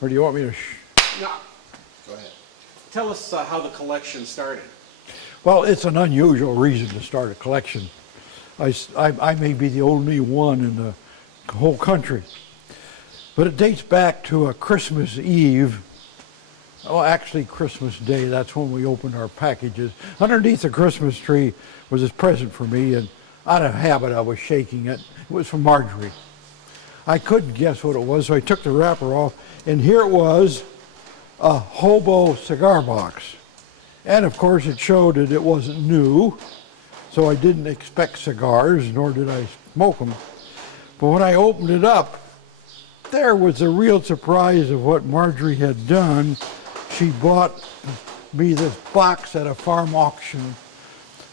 Or do you want me to? No. Go ahead. Tell us how the collection started. Well, it's an unusual reason to start a collection. I may be the only one in the whole country. But it dates back to a Christmas Eve. Oh, actually Christmas Day, that's when we opened our packages. Underneath the Christmas tree was this present for me, and out of habit I was shaking it. It was from Marjorie. I couldn't guess what it was, so I took the wrapper off, and here it was, a hobo cigar box. And of course it showed that it wasn't new, so I didn't expect cigars, nor did I smoke them. But when I opened it up, there was a real surprise of what Marjorie had done. She bought me this box at a farm auction.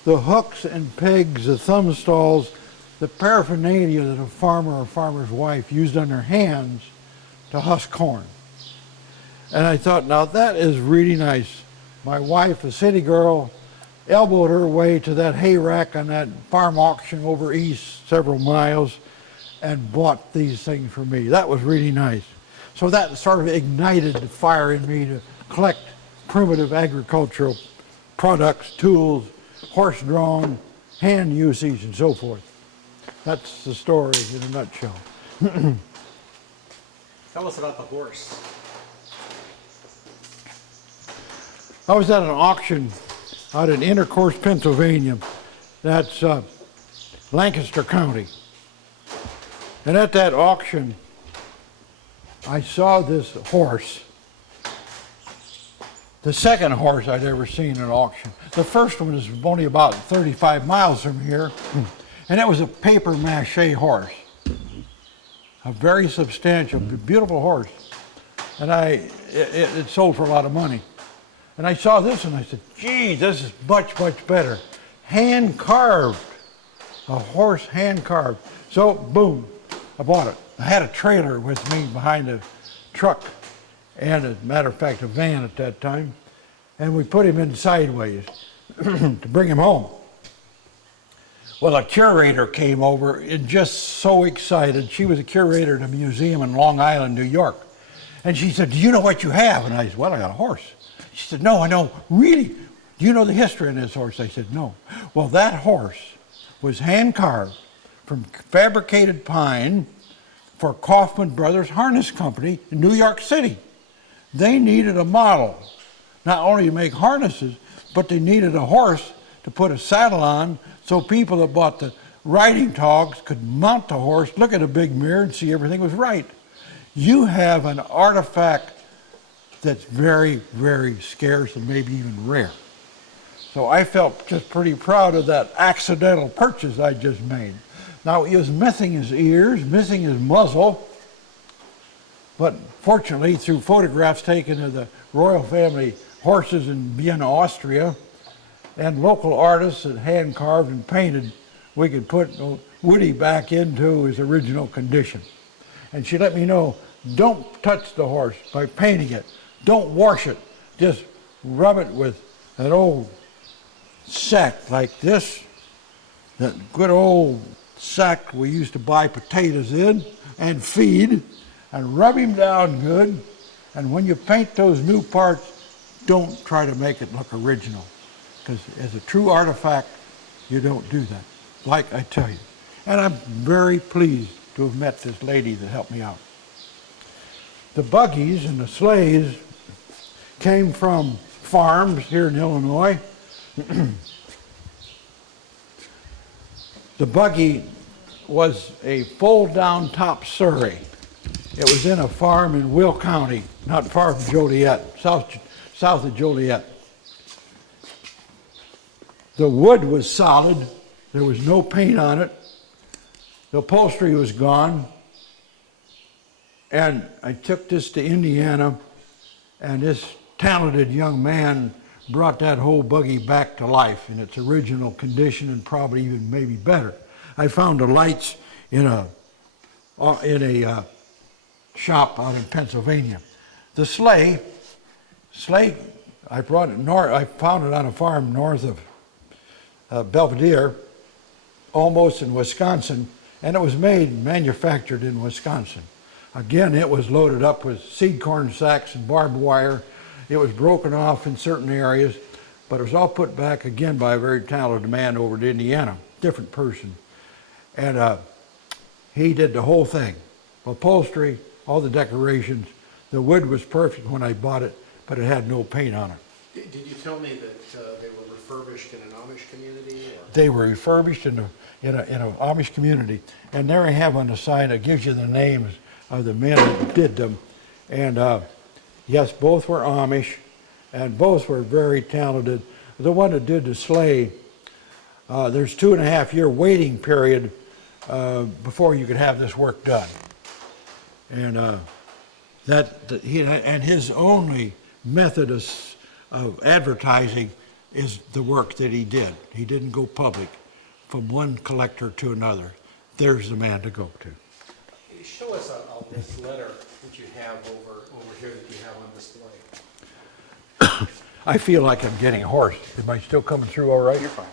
The hooks and pegs, the thumb stalls, the paraphernalia that a farmer or farmer's wife used on their hands to husk corn. And I thought, now that is really nice. My wife, a city girl, elbowed her way to that hay rack on that farm auction over east several miles and bought these things for me. That was really nice. So that sort of ignited the fire in me to collect primitive agricultural products, tools, horse-drawn, hand usage, and so forth. That's the story in a nutshell. Tell us about the horse. I was at an auction out in Intercourse, Pennsylvania. That's Lancaster County. And at that auction, I saw this horse. The second horse I'd ever seen in an auction. The first one was only about 35 miles from here, and it was a paper mache horse. A very substantial, beautiful horse. And it sold for a lot of money. And I saw this and I said, gee, this is much, much better. Hand carved. A horse hand carved. So, boom, I bought it. I had a trailer with me behind the truck, and as a matter of fact, a van at that time. And we put him in sideways to bring him home. Well, a curator came over and just so excited. She was a curator at a museum in Long Island, New York. And she said, do you know what you have? And I said, well, I got a horse. She said, no, I know. Really? Do you know the history of this horse? I said, no. Well, that horse was hand carved from fabricated pine for Kaufman Brothers Harness Company in New York City. They needed a model, not only to make harnesses, but they needed a horse to put a saddle on so people that bought the riding togs could mount the horse, look at a big mirror, and see everything was right. You have an artifact that's very, very scarce and maybe even rare. So I felt just pretty proud of that accidental purchase I just made. Now, he was missing his ears, missing his muzzle, but fortunately, through photographs taken of the royal family horses in Vienna, Austria, and local artists that hand carved and painted, we could put Woody back into his original condition. And she let me know, don't touch the horse by painting it. Don't wash it. Just rub it with an old sack like this, that good old sack we used to buy potatoes in and feed, and rub him down good. And when you paint those new parts, don't try to make it look original, because as a true artifact, you don't do that, like I tell you. And I'm very pleased to have met this lady that helped me out. The buggies and the sleighs came from farms here in Illinois. The buggy was a fold-down top surrey. It was in a farm in Will County, not far from Joliet, south of Joliet. The wood was solid. There was no paint on it. The upholstery was gone. And I took this to Indiana, and this talented young man brought that whole buggy back to life in its original condition, and probably even maybe better. I found the lights in a shop out in Pennsylvania. The sleigh, I brought it north. I found it on a farm north of Belvedere, almost in Wisconsin, and it was manufactured in Wisconsin. Again, it was loaded up with seed corn sacks and barbed wire. It was broken off in certain areas, but it was all put back again by a very talented man over at Indiana, different person. And he did the whole thing. Upholstery, all the decorations. The wood was perfect when I bought it, but it had no paint on it. Did you tell me that they were refurbished in an Amish community? Or? They were refurbished in an Amish community. And there I have on the sign, it gives you the names of the men that did them. And yes, both were Amish, and both were very talented. The one that did the sleigh, there's 2.5 year waiting period before you could have this work done. And his only method of advertising is the work that he did. He didn't go public from one collector to another. There's the man to go to. Show us this letter that you have over here that you have on display. I feel like I'm getting hoarse. Am I still coming through all right? You're fine.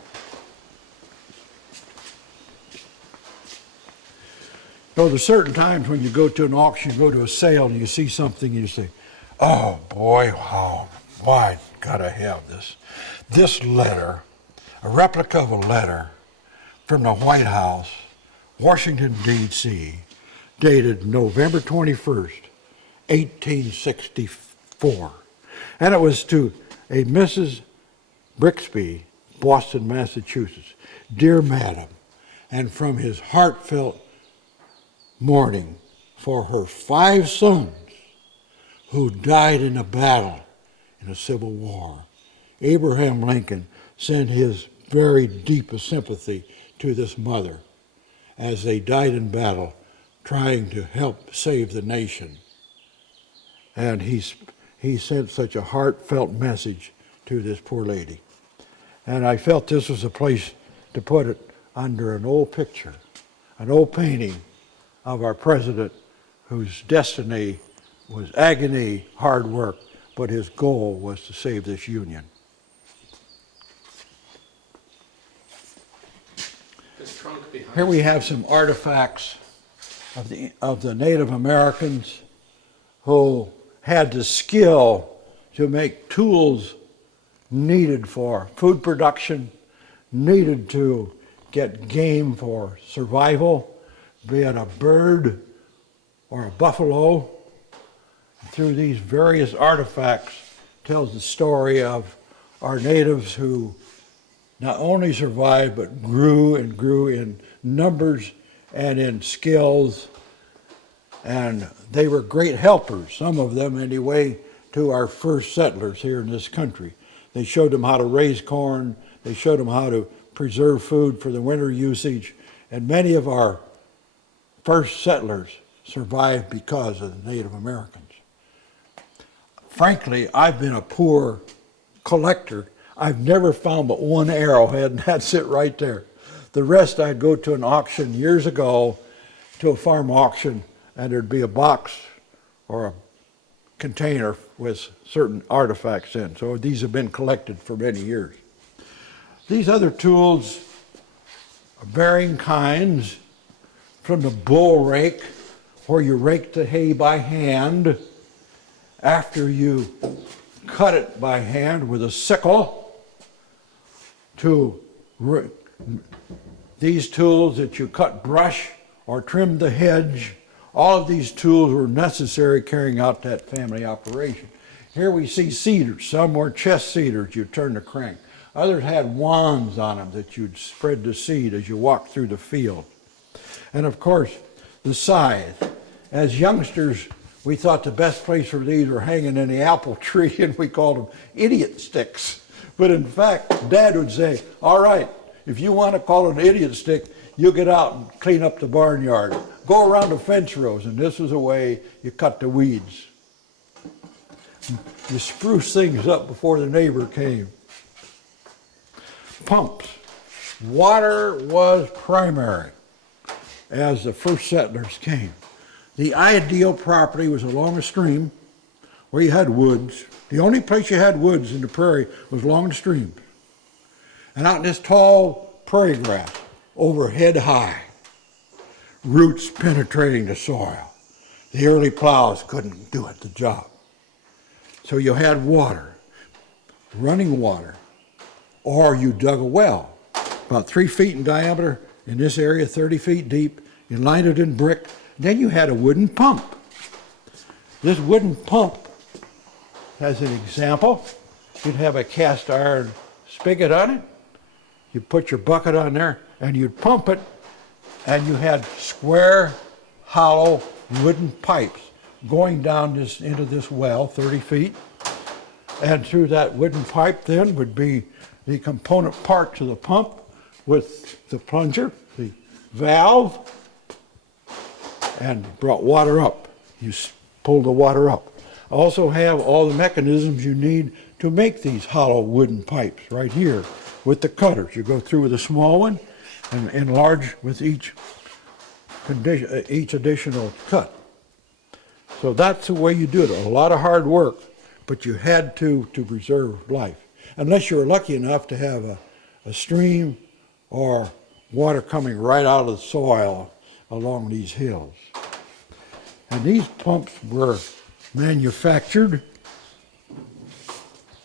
No, there's certain times when you go to an auction, you go to a sale, and you see something, and you say, oh boy, wow, why gotta have this. This letter, a replica of a letter from the White House, Washington, D.C., dated November 21st, 1864. And it was to a Mrs. Brixby, Boston, Massachusetts. Dear Madam, and from his heartfelt mourning for her 5 sons who died in a battle in the Civil War, Abraham Lincoln sent his very deepest sympathy to this mother as they died in battle trying to help save the nation. And he sent such a heartfelt message to this poor lady. And I felt this was a place to put it under an old picture, an old painting of our president whose destiny was agony, hard work, but his goal was to save this union. This trunk behind Here we have some artifacts of the Native Americans who had the skill to make tools needed for food production, needed to get game for survival, be it a bird or a buffalo. Through these various artifacts tells the story of our natives who not only survived but grew and grew in numbers and in skills, and they were great helpers, some of them anyway, to our first settlers here in this country. They showed them how to raise corn, they showed them how to preserve food for the winter usage, and many of our first settlers survived because of the Native Americans. Frankly, I've been a poor collector. I've never found but one arrowhead, and that's it right there. The rest, I'd go to an auction years ago, to a farm auction, and there'd be a box or a container with certain artifacts in. So these have been collected for many years. These other tools are varying kinds, from the bull rake, where you rake the hay by hand. After you cut it by hand with a sickle, to these tools that you cut brush or trim the hedge. All of these tools were necessary carrying out that family operation. Here we see cedars. Some were chest cedars, you turn the crank. Others had wands on them that you'd spread the seed as you walked through the field. And of course, the scythe. As youngsters, we thought the best place for these were hanging in the apple tree, and we called them idiot sticks. But in fact, Dad would say, all right, if you want to call it an idiot stick, you get out and clean up the barnyard. Go around the fence rows, and this is the way you cut the weeds. You spruce things up before the neighbor came. Pumps. Water was primary as the first settlers came. The ideal property was along a stream where you had woods. The only place you had woods in the prairie was along the streams. And out in this tall prairie grass, over head high, roots penetrating the soil. The early plows couldn't do it, the job. So you had water, running water, or you dug a well, about 3 feet in diameter, in this area 30 feet deep. You lined it in brick. Then you had a wooden pump. This wooden pump, as an example, you'd have a cast iron spigot on it. You'd put your bucket on there and you'd pump it, and you had square, hollow wooden pipes going down into this well, 30 feet. And through that wooden pipe then would be the component parts of the pump with the plunger, the valve, and brought water up. You pull the water up. Also have all the mechanisms you need to make these hollow wooden pipes right here with the cutters. You go through with a small one and enlarge with each additional cut. So that's the way you do it. A lot of hard work, but you had to preserve life. Unless you were lucky enough to have a stream or water coming right out of the soil along these hills. And these pumps were manufactured,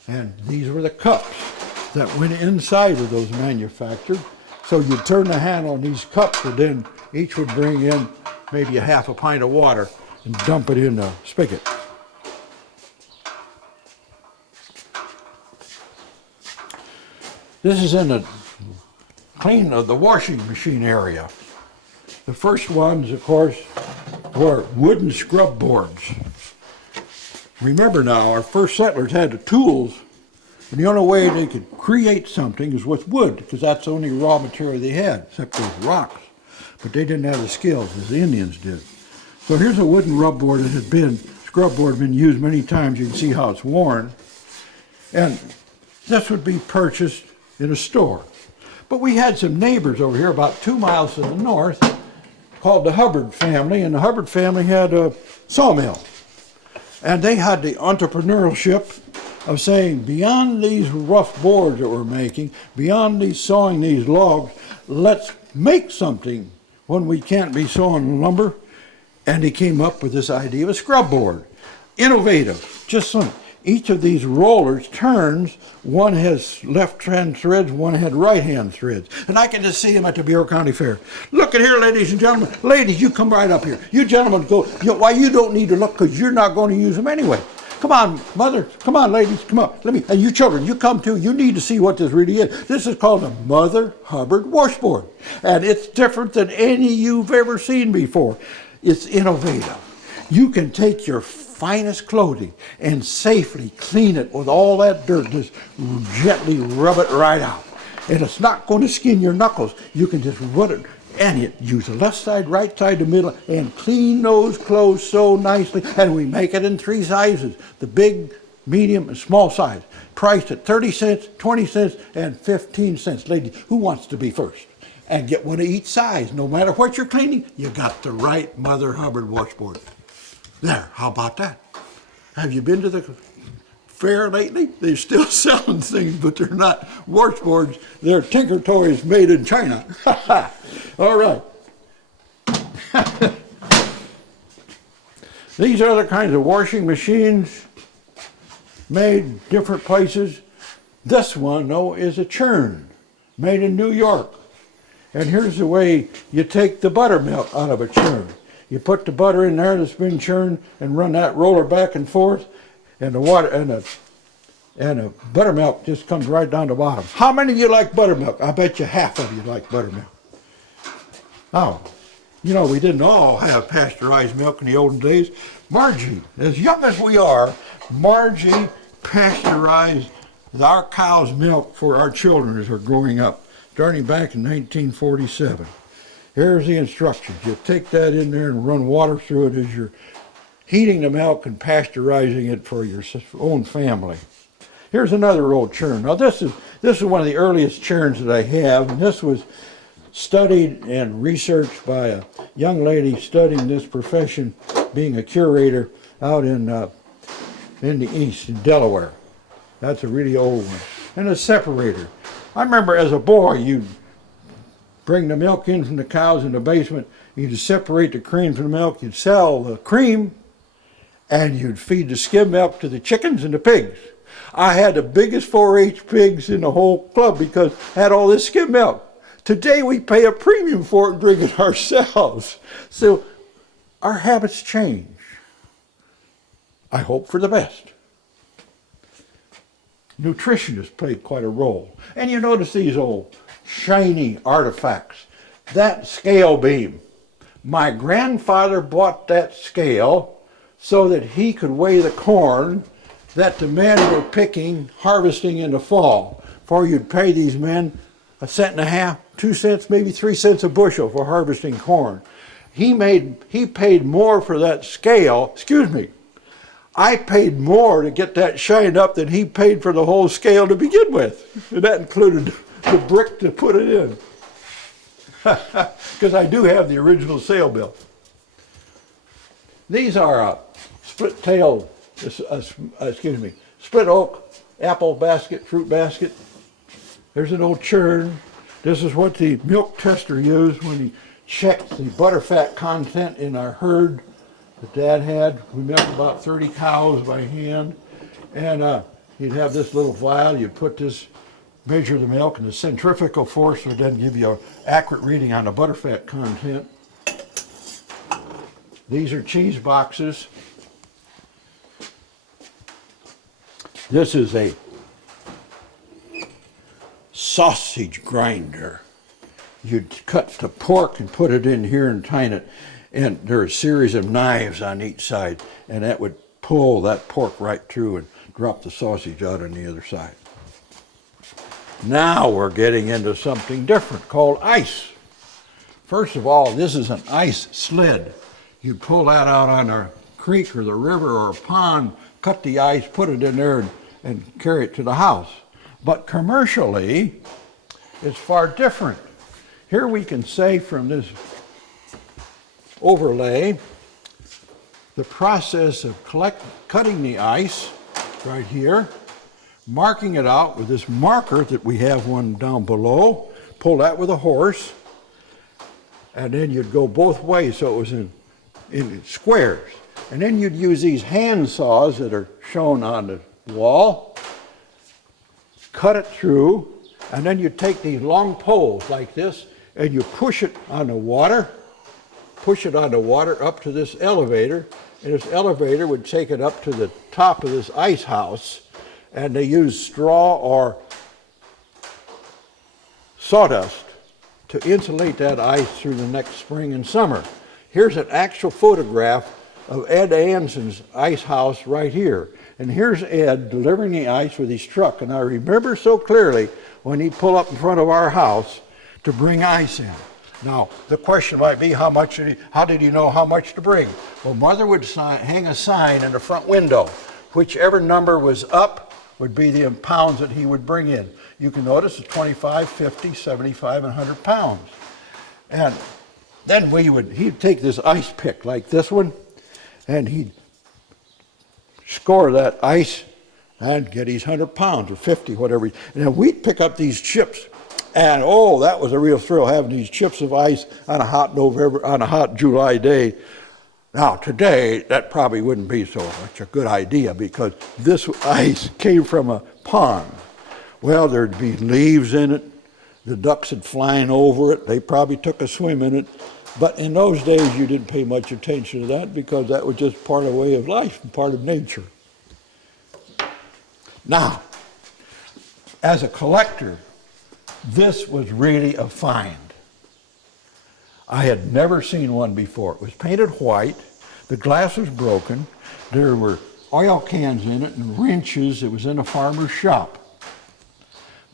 and these were the cups that went inside of those manufactured. So you turn the handle on these cups, and then each would bring in maybe a half a pint of water and dump it in the spigot. This is in the the washing machine area. The first ones, of course, were wooden scrub boards. Remember now, our first settlers had the tools, and the only way they could create something is with wood, because that's the only raw material they had, except those rocks. But they didn't have the skills as the Indians did. So here's a wooden rub board that had been, scrub board, been used many times. You can see how it's worn. And this would be purchased in a store. But we had some neighbors over here about 2 miles to the north called the Hubbard family, and the Hubbard family had a sawmill. And they had the entrepreneurship of saying, beyond these rough boards that we're making, beyond these sawing these logs, let's make something when we can't be sawing lumber. And he came up with this idea of a scrub board. Innovative, just some. Each of these rollers turns. One has left-hand threads, one had right-hand threads. And I can just see them at the Bureau County Fair. Look at here, ladies and gentlemen. Ladies, you come right up here. You gentlemen go. Why, you don't need to look, because you're not going to use them anyway. Come on, mother. Come on, ladies. Come on. And you children, you come too. You need to see what this really is. This is called a Mother Hubbard washboard. And it's different than any you've ever seen before. It's innovative. You can take your finest clothing and safely clean it with all that dirt. Just gently rub it right out. And it's not going to skin your knuckles. You can just rub it, and you use the left side, right side, the middle, and clean those clothes so nicely. And we make it in 3 sizes, the big, medium, and small size. Priced at 30 cents, 20 cents, and 15 cents. Ladies, who wants to be first? And get one of each size. No matter what you're cleaning, you got the right Mother Hubbard washboard. There, how about that? Have you been to the fair lately? They're still selling things, but they're not washboards. They're tinker toys made in China. All right. These are the kinds of washing machines made different places. This one, though, is a churn made in New York. And here's the way you take the buttermilk out of a churn. You put the butter in there that's been churned and run that roller back and forth, and the water and the buttermilk just comes right down the bottom. How many of you like buttermilk? I bet you half of you like buttermilk. Oh, you know, we didn't all have pasteurized milk in the olden days. Margie, as young as we are, Margie pasteurized our cow's milk for our children as they're growing up, starting back in 1947. Here's the instructions. You take that in there and run water through it as you're heating the milk and pasteurizing it for your own family. Here's another old churn. Now this is one of the earliest churns that I have, and this was studied and researched by a young lady studying this profession, being a curator out in the east, in Delaware. That's a really old one. And a separator. I remember as a boy, you'd bring the milk in from the cows in the basement, You'd separate the cream from the milk, you'd sell the cream, and you'd feed the skim milk to the chickens and the pigs. I had the biggest 4-H pigs in the whole club because I had all this skim milk. Today we pay a premium for it and drink it ourselves. So our habits change. I hope for the best. Nutrition has played quite a role. And you notice these old shiny artifacts. That scale beam. My grandfather bought that scale so that he could weigh the corn that the men were picking, harvesting in the fall. For you'd pay these men 1.5 cents, 2 cents, maybe 3 cents a bushel for harvesting corn. He paid more for that scale, I paid more to get that shined up than he paid for the whole scale to begin with. And that included the brick to put it in. Because I do have the original sale bill. These are split-tailed, split oak, apple basket, fruit basket. There's an old churn. This is what the milk tester used when he checked the butterfat content in our herd that Dad had. We milked about 30 cows by hand. And you'd have this little vial. You'd put this, measure the milk, and the centrifugal force would then give you an accurate reading on the butterfat content. These are cheese boxes. This is a sausage grinder. You'd cut the pork and put it in here and tighten it. And there are a series of knives on each side, and that would pull that pork right through and drop the sausage out on the other side. Now we're getting into something different called ice. First of all, this is an ice sled. You'd pull that out on a creek or the river or a pond, cut the ice, put it in there, and carry it to the house. But commercially, it's far different. Here we can say from this overlay, the process of cutting the ice right here, marking it out with this marker that we have one down below, pull that with a horse, and then you'd go both ways so it was in squares. And then you'd use these hand saws that are shown on the wall, cut it through, and then you take these long poles like this and you push it on the water up to this elevator, and this elevator would take it up to the top of this ice house, and they use straw or sawdust to insulate that ice through the next spring and summer. Here's an actual photograph of Ed Anson's ice house right here. And here's Ed delivering the ice with his truck. And I remember so clearly when he'd pull up in front of our house to bring ice in. Now, the question might be, how did he know how much to bring? Well, Mother would hang a sign in the front window. Whichever number was up would be the pounds that he would bring in. You can notice it's 25, 50, 75, and 100 pounds. And then he'd take this ice pick like this one, and he'd score that ice and get his 100 pounds or 50, whatever. And then we'd pick up these chips. And oh, that was a real thrill, having these chips of ice on a hot July day. Now today, that probably wouldn't be so much a good idea because this ice came from a pond. Well, there'd be leaves in it. The ducks would flying over it. They probably took a swim in it. But in those days, you didn't pay much attention to that because that was just part of the way of life and part of nature. Now, as a collector, this was really a find. I had never seen one before. It was painted white. The glass was broken. There were oil cans in it and wrenches. It was in a farmer's shop.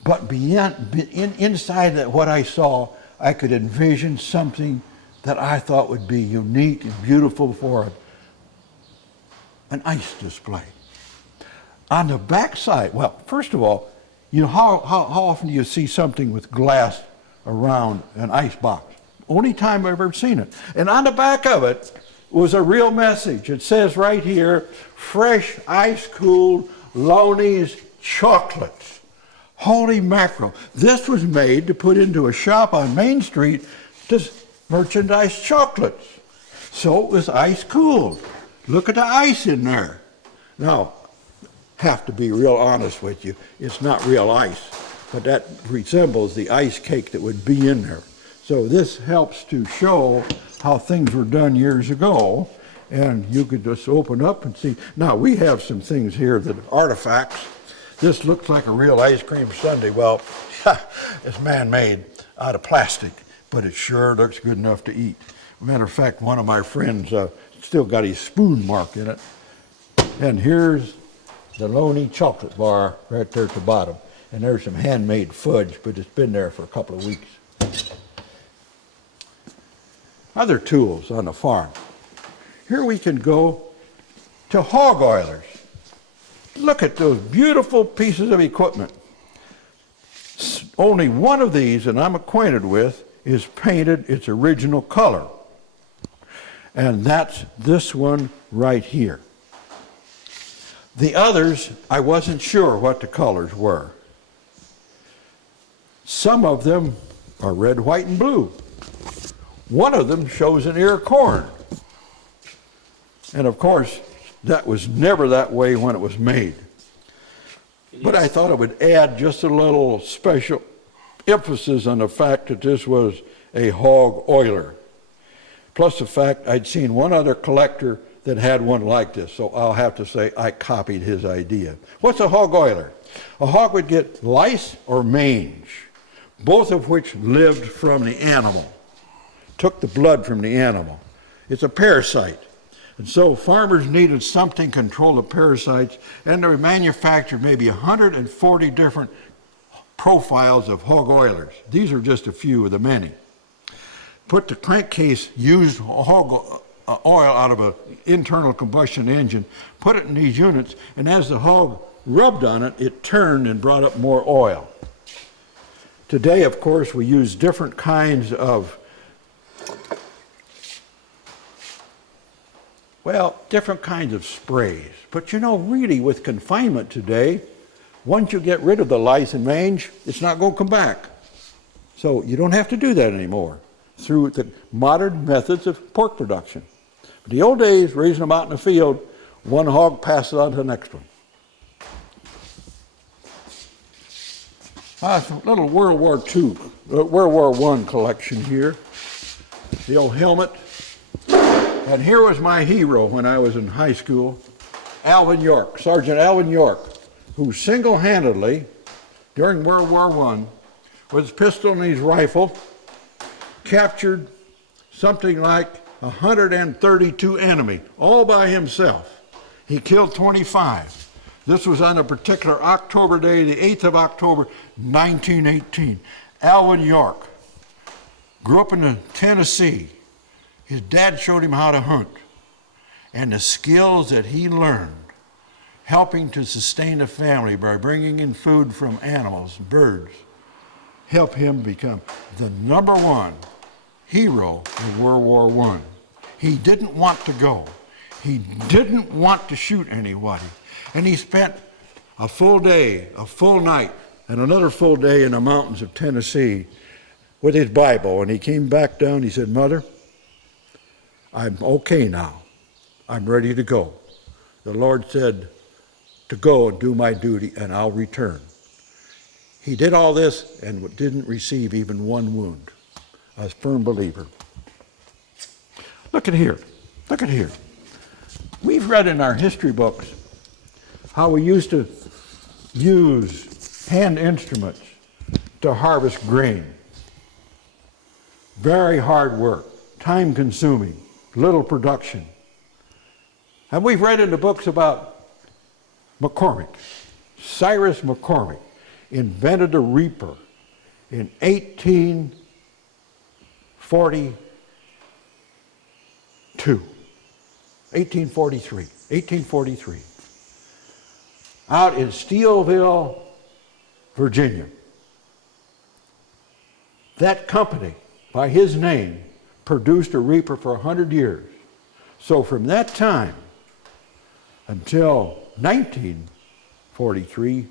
But inside what I saw, I could envision something that I thought would be unique and beautiful for an ice display. On the back side, well, first of all, you know, how often do you see something with glass around an ice box? Only time I've ever seen it. And on the back of it was a real message. It says right here, fresh ice-cooled Loney's chocolates. Holy mackerel. This was made to put into a shop on Main Street to merchandise chocolates. So it was ice cooled. Look at the ice in there. Now, have to be real honest with you, it's not real ice, but that resembles the ice cake that would be in there. So this helps to show how things were done years ago, and you could just open up and see. Now, we have some things here that are artifacts. This looks like a real ice cream sundae. Well, it's man-made out of plastic, but it sure looks good enough to eat. Matter of fact, one of my friends still got his spoon mark in it. And here's the Lonely chocolate bar right there at the bottom. And there's some handmade fudge, but it's been there for a couple of weeks. Other tools on the farm. Here we can go to hog oilers. Look at those beautiful pieces of equipment. Only one of these that I'm acquainted with is painted its original color. And that's this one right here. The others, I wasn't sure what the colors were. Some of them are red, white, and blue. One of them shows an ear of corn. And of course, that was never that way when it was made. But I thought I would add just a little special emphasis on the fact that this was a hog oiler. Plus the fact I'd seen one other collector that had one like this, so I'll have to say I copied his idea. What's a hog oiler? A hog would get lice or mange, both of which lived from the animal, took the blood from the animal. It's a parasite. And so farmers needed something to control the parasites, and they manufactured maybe 140 different profiles of hog oilers. These are just a few of the many. Put the crankcase used hog oil out of an internal combustion engine, put it in these units, and as the hog rubbed on it, it turned and brought up more oil. Today, of course, we use different kinds of sprays. But you know, really, with confinement today, once you get rid of the lice and mange, it's not going to come back. So you don't have to do that anymore through the modern methods of pork production. But the old days, raising them out in the field, one hog passes on to the next one. Some little World War I collection here. The old helmet. And here was my hero when I was in high school, Alvin York, Sergeant Alvin York, who single-handedly, during World War I, with his pistol and his rifle, captured something like 132 enemy, all by himself. He killed 25. This was on a particular October day, the 8th of October, 1918. Alvin York grew up in Tennessee. His dad showed him how to hunt, and the skills that he learned, helping to sustain a family by bringing in food from animals, birds, helped him become the #1 hero in World War I. He didn't want to go. He didn't want to shoot anybody. And he spent a full day, a full night, and another full day in the mountains of Tennessee with his Bible. And he came back down, he said, "Mother, I'm okay now. I'm ready to go. The Lord said to go and do my duty, and I'll return." He did all this and didn't receive even one wound. A firm believer. Look at here. Look at here. We've read in our history books how we used to use hand instruments to harvest grain. Very hard work, time-consuming, little production. And we've read in the books about McCormick. Cyrus McCormick invented the reaper in 1843, out in Steeleville, Virginia. That company, by his name, produced a reaper for 100 years. So from that time until 1943,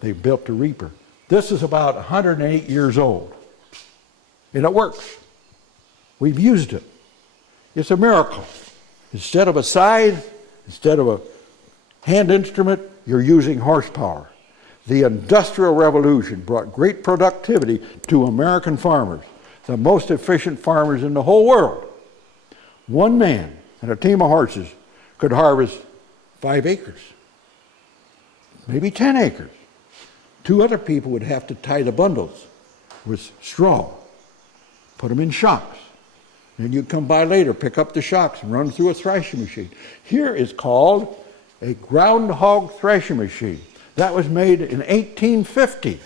they built the reaper. This is about 108 years old, and it works. We've used it. It's a miracle. Instead of a scythe, instead of a hand instrument, you're using horsepower. The Industrial Revolution brought great productivity to American farmers, the most efficient farmers in the whole world. One man and a team of horses could harvest 5 acres, maybe 10 acres. 2 other people would have to tie the bundles with straw, put them in shocks. Then you'd come by later, pick up the shocks and run through a thrashing machine. Here is called a groundhog thrashing machine. That was made in 1850.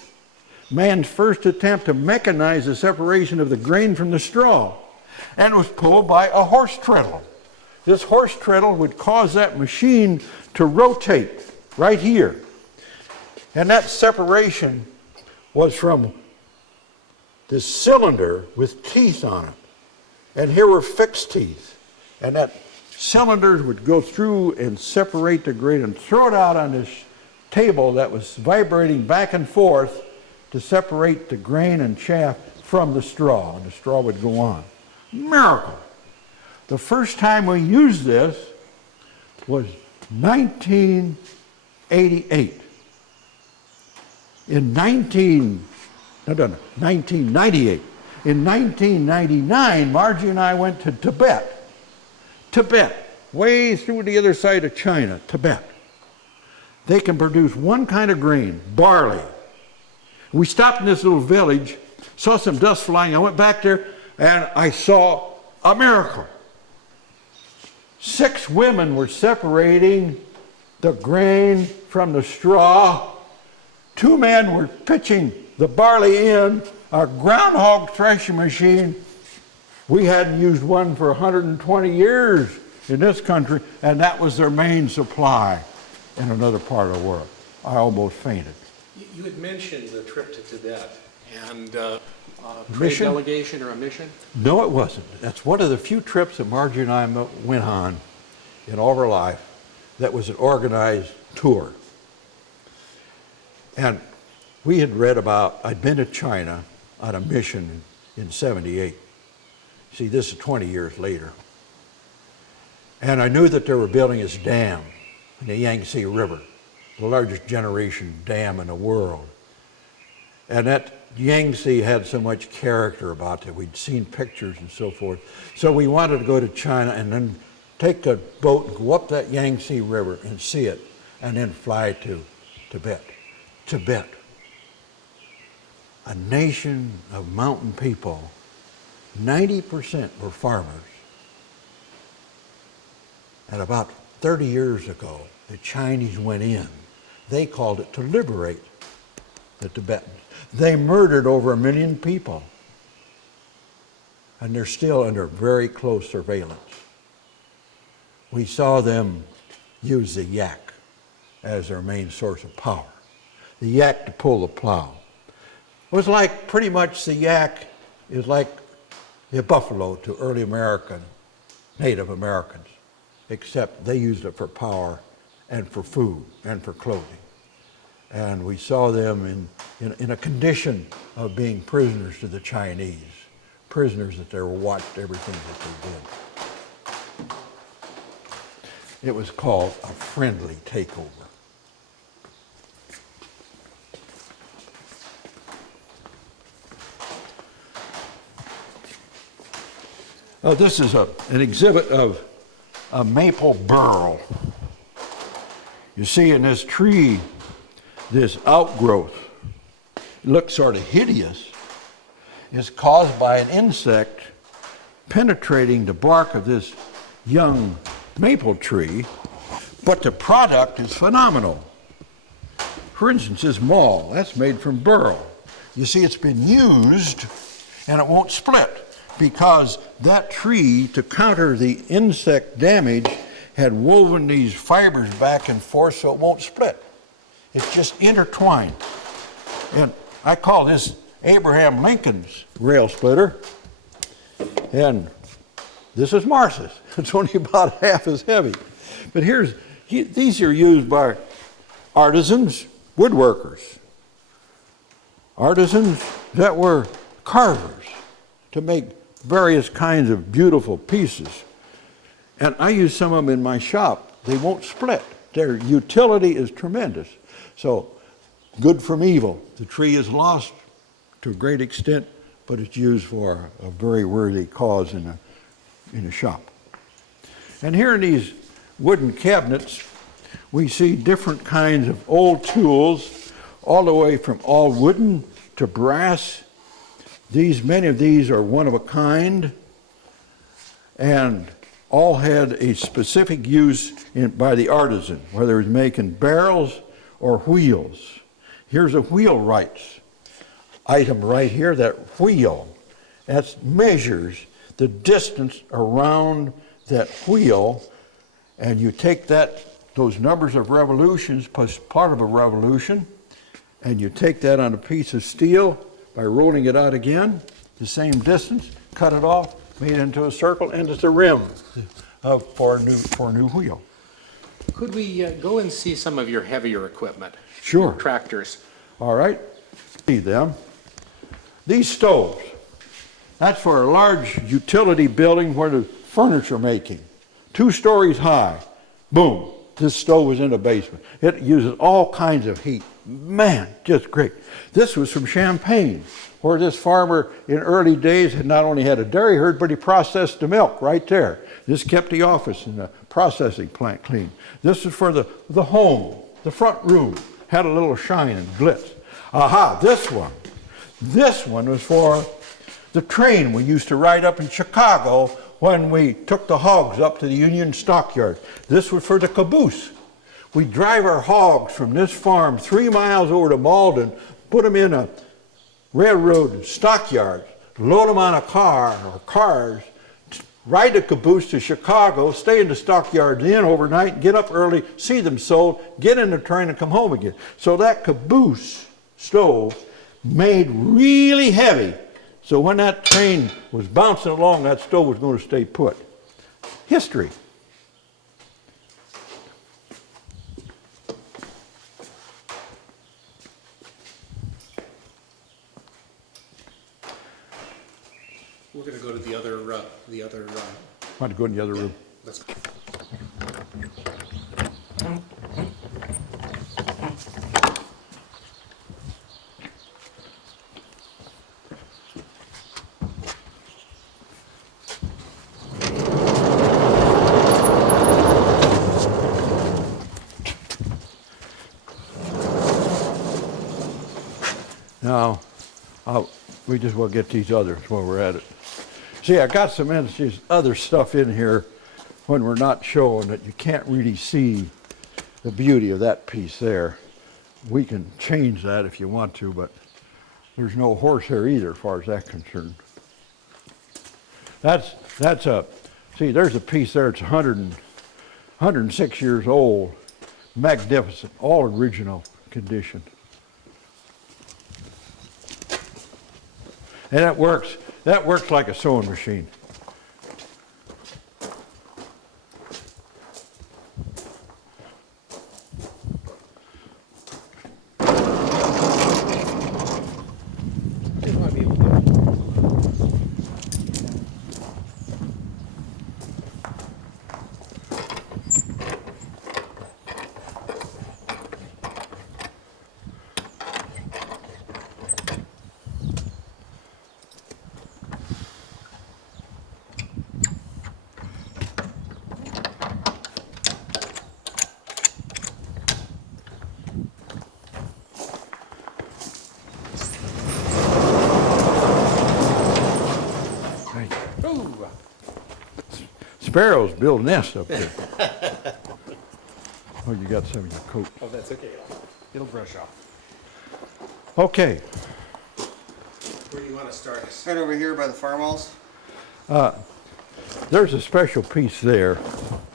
Man's first attempt to mechanize the separation of the grain from the straw, and was pulled by a horse treadle. This horse treadle would cause that machine to rotate right here. And that separation was from this cylinder with teeth on it. And here were fixed teeth. And that cylinders would go through and separate the grain and throw it out on this table that was vibrating back and forth to separate the grain and chaff from the straw. And the straw would go on. Miracle. The first time we used this was 1988. In 1998. In 1999, Margie and I went to Tibet. Tibet, way through the other side of China, Tibet. They can produce one kind of grain, barley. We stopped in this little village, saw some dust flying. I went back there and I saw a miracle. 6 women were separating the grain from the straw. 2 men were pitching the barley in. A groundhog threshing machine, we hadn't used one for 120 years in this country, and that was their main supply in another part of the world. I almost fainted. You had mentioned the trip to Tibet and trade Mission? delegation or a mission? No, it wasn't. That's one of the few trips that Margie and I went on in all of our life that was an organized tour. And we had read about, I'd been to China on a mission in 78. See, this is 20 years later. And I knew that they were building this dam in the Yangtze River, the largest generation dam in the world. And that Yangtze had so much character about it. We'd seen pictures and so forth. So we wanted to go to China and then take a boat and go up that Yangtze River and see it, and then fly to Tibet. Tibet, a nation of mountain people, 90% were farmers. And about 30 years ago, the Chinese went in. They called it to liberate the Tibetans. They murdered over 1 million people. And they're still under very close surveillance. We saw them use the yak as their main source of power. The yak to pull the plow. It was like, pretty much the yak is like the buffalo to early American, Native Americans, except they used it for power and for food and for clothing. And we saw them in a condition of being prisoners to the Chinese, prisoners that they were watched everything that they did. It was called a friendly takeover. This is an exhibit of a maple burl. You see in this tree, this outgrowth, it looks sort of hideous, is caused by an insect penetrating the bark of this young maple tree, but the product is phenomenal. For instance, this maul, that's made from burl. You see, it's been used and it won't split because that tree, to counter the insect damage, had woven these fibers back and forth so it won't split. It's just intertwined. And I call this Abraham Lincoln's rail splitter. And this is Martha's. It's only about half as heavy. But these are used by artisans, woodworkers, artisans that were carvers to make various kinds of beautiful pieces. And I use some of them in my shop. They won't split. Their utility is tremendous. So, good from evil. The tree is lost to a great extent, but it's used for a very worthy cause in a shop. And here in these wooden cabinets, we see different kinds of old tools, all the way from all wooden to brass. Many of these are one of a kind, and all had a specific use by the artisan, whether it's making barrels or wheels. Here's a wheelwright's item right here, that wheel. That measures the distance around that wheel, and you take those numbers of revolutions plus part of a revolution, and you take that on a piece of steel by rolling it out again, the same distance, cut it off, made it into a circle, and it's a rim for a new wheel. Could we go and see some of your heavier equipment? Sure. Tractors. All right. See them. These stoves, that's for a large utility building where the furniture making. 2 stories high. Boom. This stove was in the basement. It uses all kinds of heat. Man, just great. This was from Champaign, where this farmer in early days had not only had a dairy herd, but he processed the milk right there. This kept the office and the processing plant clean. This is for the home, the front room. Had a little shine and glitz. Aha, this one. This one was for the train we used to ride up in Chicago when we took the hogs up to the Union Stockyard. This was for the caboose. We drive our hogs from this farm 3 miles over to Malden, put them in a railroad stockyard, load them on a car or cars, ride the caboose to Chicago, stay in the stockyards inn overnight, get up early, see them sold, get in the train and come home again. So that caboose stove made really heavy. So when that train was bouncing along, that stove was going to stay put. History. We're going to go to the other. Want to go in the other room? Let's go. Now, we just will get these others while we're at it. See, I got some other stuff in here when we're not showing that you can't really see the beauty of that piece there. We can change that if you want to, but there's no horsehair either as far as that's concerned. See, there's a piece there, it's 106 years old, magnificent, all original condition. And that works like a sewing machine. Sparrows build nests up there. Oh, you got some in your coat. Oh, that's okay. It'll brush off. Okay. Where do you want to start? Right over here by the farmhouse. There's a special piece there.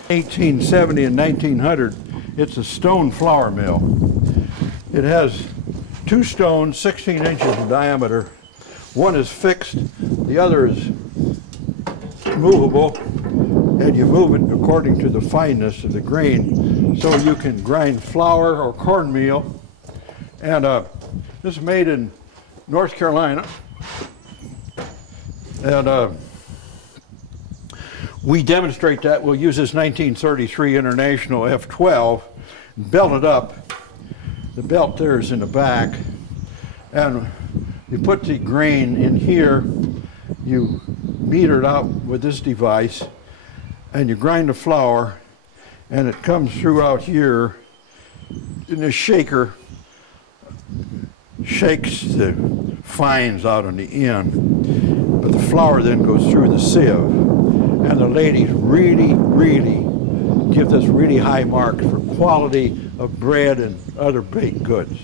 1870 and 1900, it's a stone flour mill. It has 2 stones, 16 inches in diameter. One is fixed, the other is movable, and you move it according to the fineness of the grain, so you can grind flour or cornmeal. And this is made in North Carolina. And We demonstrate that. We'll use this 1933 International F12, belt it up. The belt there is in the back. And you put the grain in here, you meter it out with this device, and you grind the flour, and it comes through out here, and the shaker shakes the fines out on the end, but the flour then goes through the sieve, and the ladies really give this really high marks for quality of bread and other baked goods.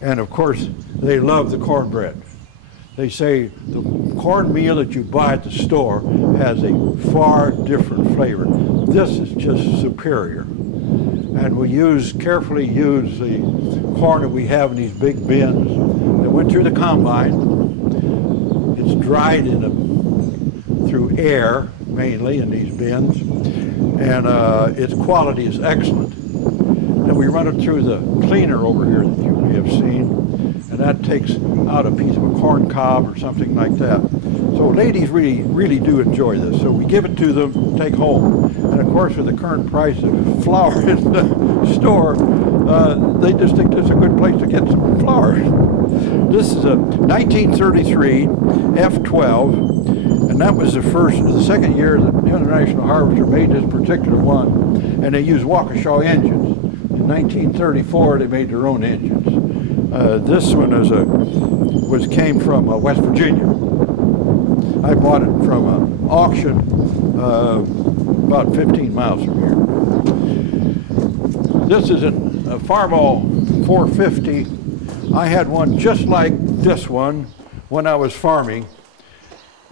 And of course, they love the cornbread. They say the cornmeal that you buy at the store has a far different flavor. This is just superior. And we carefully use the corn that we have in these big bins that went through the combine. It's dried through air, mainly, in these bins. And its quality is excellent. Then we run it through the cleaner over here that you may have seen. And that takes out a piece of a corn cob or something like that. So ladies really do enjoy this. So we give it to them, take home. And of course, with the current price of flour in the store, they just think this is a good place to get some flour. This is a 1933 F12, and that was the second year that the International Harvester made this particular one, and they used Waukesha engines. In 1934, they made their own engines. This one came from West Virginia. I bought it from an auction about 15 miles from here. This is a Farmall 450. I had one just like this one when I was farming,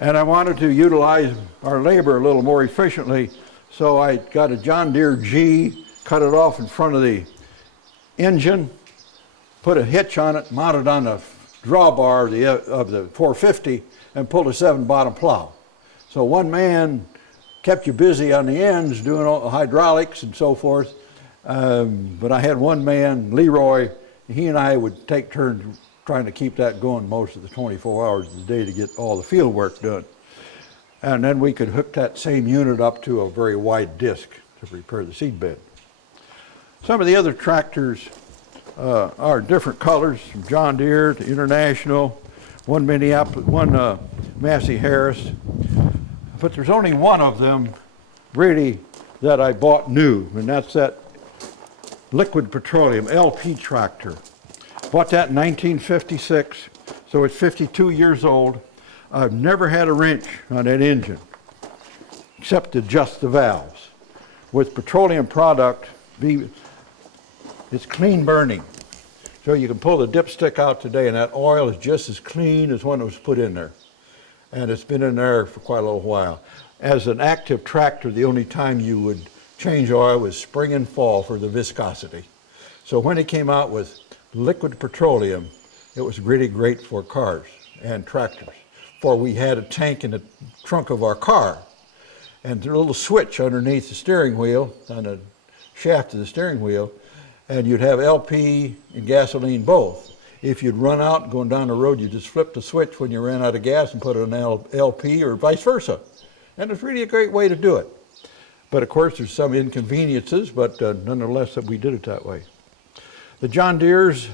and I wanted to utilize our labor a little more efficiently, so I got a John Deere G, cut it off in front of the engine, put a hitch on it, mounted on the drawbar of the 450, and pulled a 7-bottom plow. So one man kept you busy on the ends doing all the hydraulics and so forth. But I had one man, Leroy, he and I would take turns trying to keep that going most of the 24 hours of the day to get all the field work done. And then we could hook that same unit up to a very wide disc to prepare the seed bed. Some of the other tractors are different colors, from John Deere to International, one Minneapolis, one Massey Harris. But there's only one of them really that I bought new, and that's that liquid petroleum LP tractor. Bought that in 1956, so it's 52 years old. I've never had a wrench on that engine, except to adjust the valves. With petroleum product, it's clean burning. So you can pull the dipstick out today, and that oil is just as clean as when it was put in there. And it's been in there for quite a little while. As an active tractor, the only time you would change oil was spring and fall for the viscosity. So when it came out with liquid petroleum, it was really great for cars and tractors. For we had a tank in the trunk of our car, and there's a little switch underneath the steering wheel, on the shaft of the steering wheel, and you'd have LP and gasoline both. If you'd run out going down the road, you just flip the switch when you ran out of gas and put it on LP, or vice versa. And it's really a great way to do it. But of course, there's some inconveniences, but nonetheless, we did it that way. The John Deeres,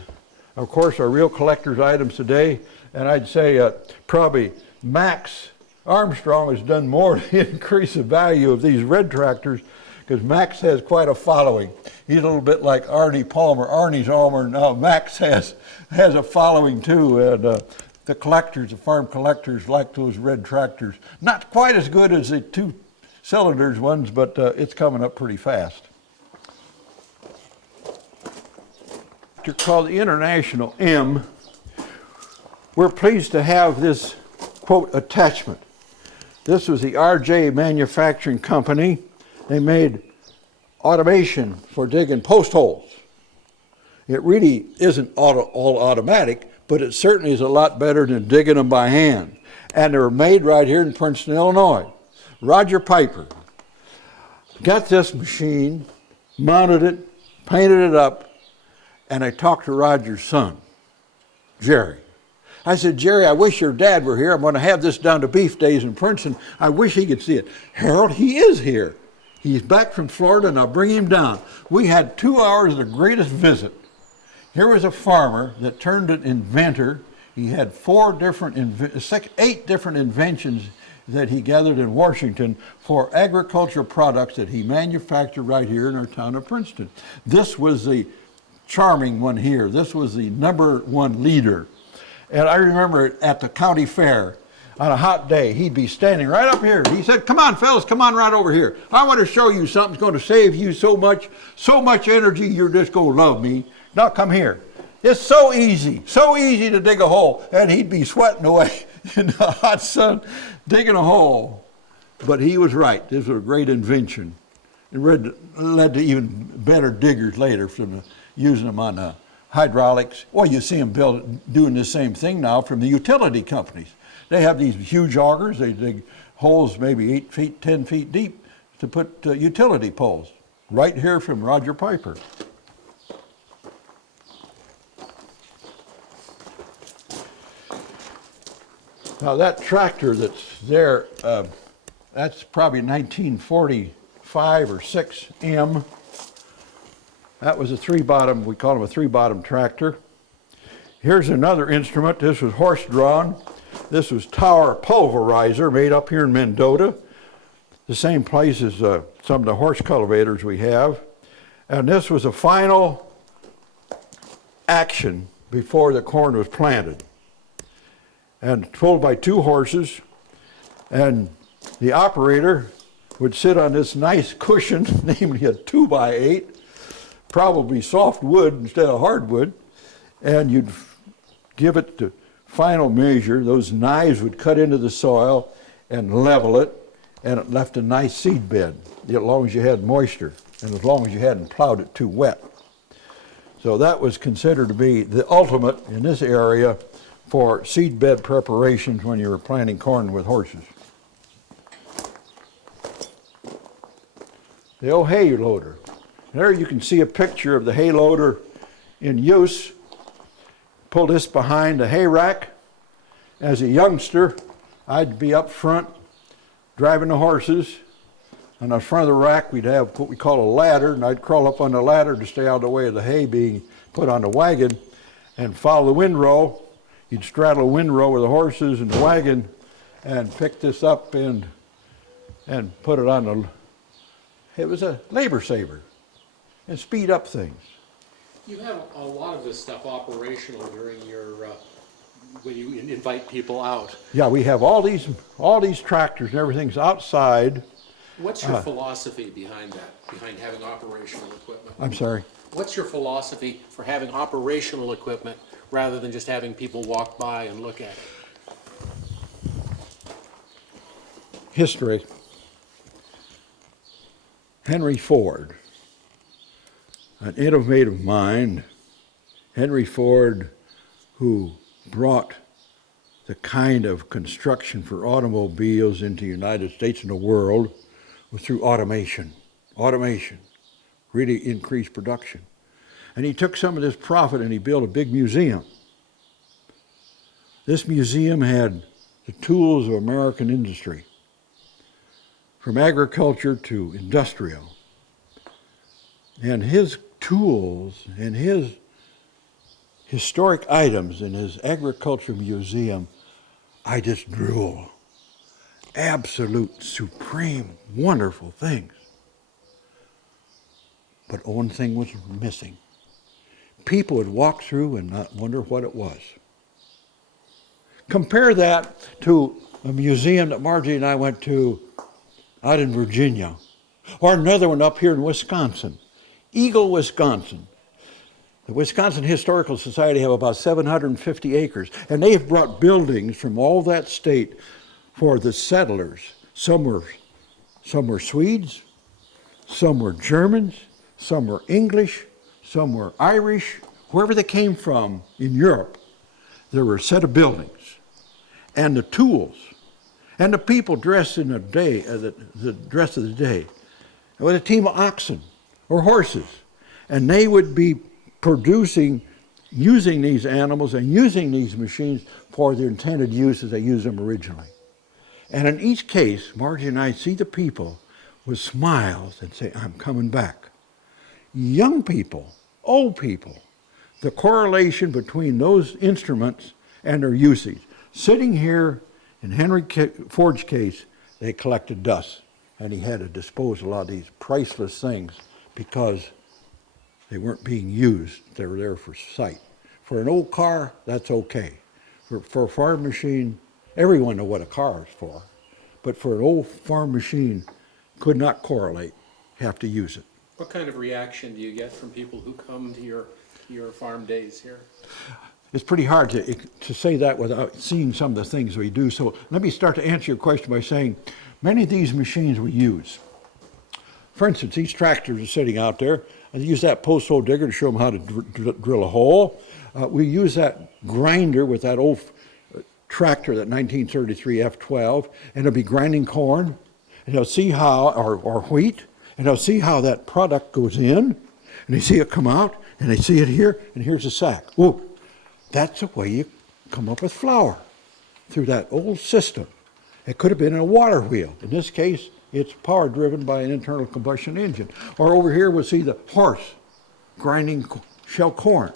of course, are real collector's items today, and I'd say probably Max Armstrong has done more to increase the value of these red tractors, because Max has quite a following. He's a little bit like Arnie Palmer. Arnie's Palmer, now Max has a following too, and the collectors, the farm collectors, like those red tractors. Not quite as good as the two-cylinders ones, but it's coming up pretty fast. They're called the International M. We're pleased to have this, quote, attachment. This was the RJ Manufacturing Company. They made automation for digging post holes. It really isn't all automatic, but it certainly is a lot better than digging them by hand. And they were made right here in Princeton, Illinois. Roger Piper got this machine, mounted it, painted it up, and I talked to Roger's son, Jerry. I said, Jerry, I wish your dad were here. I'm going to have this down to Beef Days in Princeton. I wish he could see it. Harold, he is here. He's back from Florida, and I'll bring him down. We had 2 hours of the greatest visit. Here was a farmer that turned an inventor. He had 8 different inventions that he gathered in Washington for agricultural products that he manufactured right here in our town of Princeton. This was the charming one here. This was the #1 leader. And I remember at the county fair, on a hot day, he'd be standing right up here. He said, come on, fellas, come on right over here. I want to show you something that's going to save you so much energy, you're just going to love me. Now come here. It's so easy to dig a hole. And he'd be sweating away in the hot sun, digging a hole. But he was right. This was a great invention. It led to even better diggers later from using them on hydraulics. Well, you see them doing the same thing now from the utility companies. They have these huge augers. They dig holes maybe 8 feet, 10 feet deep to put utility poles. Right here from Roger Piper. Now that tractor that's there, that's probably 1945 or 6 M. That was a 3-bottom, we call them a 3-bottom tractor. Here's another instrument. This was horse-drawn. This was Tower Pulverizer made up here in Mendota, the same place as some of the horse cultivators we have. And this was a final action before the corn was planted. And pulled by 2 horses, and the operator would sit on this nice cushion, namely a 2x8, probably soft wood instead of hardwood, and you'd give it the final measure. Those knives would cut into the soil and level it, and it left a nice seed bed, as long as you had moisture, and as long as you hadn't plowed it too wet. So that was considered to be the ultimate in this area for seed bed preparations when you were planting corn with horses. The old hay loader. There you can see a picture of the hay loader in use. Pull this behind the hay rack. As a youngster, I'd be up front driving the horses. On the front of the rack, we'd have what we call a ladder, and I'd crawl up on the ladder to stay out of the way of the hay being put on the wagon and follow the windrow. You'd straddle a windrow with the horses and the wagon and pick this up and put it on the... It was a labor saver and speed up things. You have a lot of this stuff operational during your, when you invite people out. Yeah, we have all these tractors and everything's outside. What's your philosophy behind that, behind having operational equipment? I'm sorry? What's your philosophy for having operational equipment rather than just having people walk by and look at it? History. Henry Ford, an innovative mind. Henry Ford, who brought the kind of construction for automobiles into the United States and the world, was through automation. Automation really increased production. And he took some of this profit and he built a big museum. This museum had the tools of American industry, from agriculture to industrial. And his tools and his historic items in his agriculture museum, I just drool. Absolute, supreme, wonderful things. But one thing was missing. People would walk through and not wonder what it was. Compare that to a museum that Margie and I went to out in Virginia, or another one up here in Wisconsin, Eagle, Wisconsin. The Wisconsin Historical Society have about 750 acres, and they've brought buildings from all that state for the settlers. Some were Swedes, some were Germans, some were English, some were Irish, wherever they came from in Europe. There were a set of buildings, and the tools, and the people dressed in the dress of the day, with a team of oxen or horses, and they would be producing, using these animals and using these machines for their intended use as they used them originally. And in each case, Margie and I see the people with smiles and say, I'm coming back. Young people, old people, the correlation between those instruments and their usage. Sitting here in Henry Ford's case, they collected dust, and he had to dispose of a lot of these priceless things because they weren't being used. They were there for sight. For an old car, that's okay. For a farm machine, everyone knows what a car is for. But for an old farm machine, could not correlate, have to use it. What kind of reaction do you get from people who come to your farm days here? It's pretty hard to say that without seeing some of the things we do. So let me start to answer your question by saying many of these machines we use. For instance, these tractors are sitting out there. I use that post hole digger to show them how to drill a hole. We use that grinder with that old tractor, that 1933 F12, and it'll be grinding corn, and they'll see how, or wheat, and they'll see how that product goes in, and they see it come out, and they see it here, and here's the sack. Whoa, that's the way you come up with flour, through that old system. It could have been a water wheel. In this case, it's power driven by an internal combustion engine. Or over here, we'll see the horse grinding shell corn.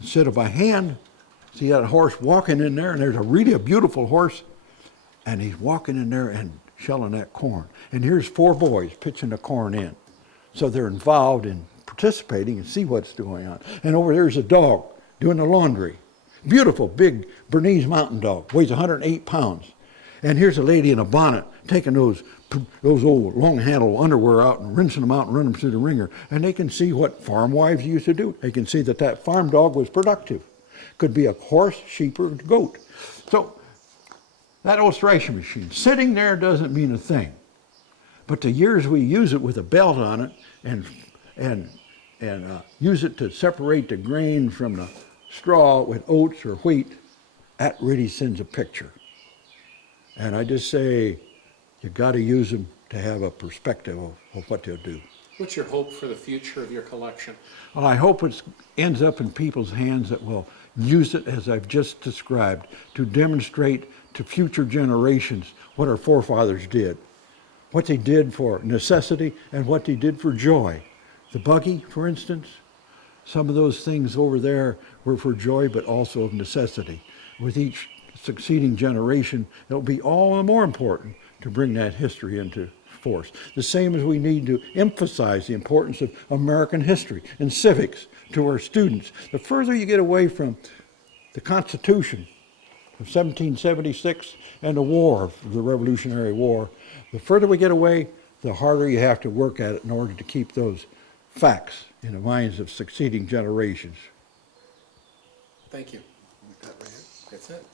Instead of by hand, see that horse walking in there, and there's a beautiful horse, and he's walking in there and shelling that corn. And here's 4 boys pitching the corn in. So they're involved in participating and see what's going on. And over there's a dog doing the laundry. Beautiful, big Bernese mountain dog, weighs 108 pounds. And here's a lady in a bonnet taking those old long-handled underwear out and rinsing them out and running them through the wringer. And they can see what farm wives used to do. They can see that farm dog was productive. Could be a horse, sheep, or goat. So that old thrashing machine, sitting there doesn't mean a thing. But the years we use it with a belt on it and use it to separate the grain from the straw with oats or wheat, that really sends a picture. And I just say, you got to use them to have a perspective of what they'll do. What's your hope for the future of your collection? Well, I hope it ends up in people's hands that will use it as I've just described to demonstrate to future generations what our forefathers did, what they did for necessity and what they did for joy. The buggy, for instance, some of those things over there were for joy but also of necessity. With each succeeding generation, it'll be all the more important to bring that history into force. The same as we need to emphasize the importance of American history and civics to our students. The further you get away from the Constitution of 1776 and the war, the Revolutionary War, the further we get away, the harder you have to work at it in order to keep those facts in the minds of succeeding generations. Thank you. That's it.